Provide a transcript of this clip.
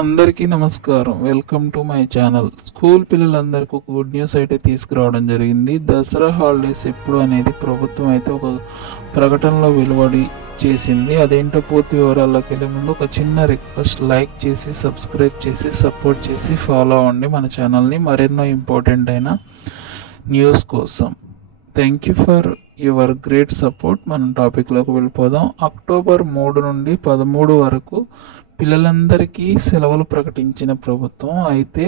అందరికీ నమస్కారం. Welcome to my channel. School పిల్లలందరికీ ఒక గుడ్ న్యూస్ అయితే తీసుకురావడం జరిగింది. దసరా హాలిడేస్ ఎప్పుడు అనేది ప్రభుత్వం అయితే ఒక ప్రకటనలో వెలువడి చేసింది. అదేంటో పూర్తి వివరాల్లోకి వెళ్ళే ముందు ఒక చిన్న రిక్వెస్ట్, లైక్ చేసి సబ్స్క్రైబ్ చేసి సపోర్ట్ చేసి ఫాలో అవ్వండి మన ఛానల్ని మరెన్నో ఇంపార్టెంట్ అయిన న్యూస్ కోసం. Thank you for your great support. మనం టాపిక్లోకి వెళ్ళిపోదాం. అక్టోబర్ 3 నుండి 13 వరకు పిల్లలందరికీ సెలవులు ప్రకటించిన ప్రభుత్వం అయితే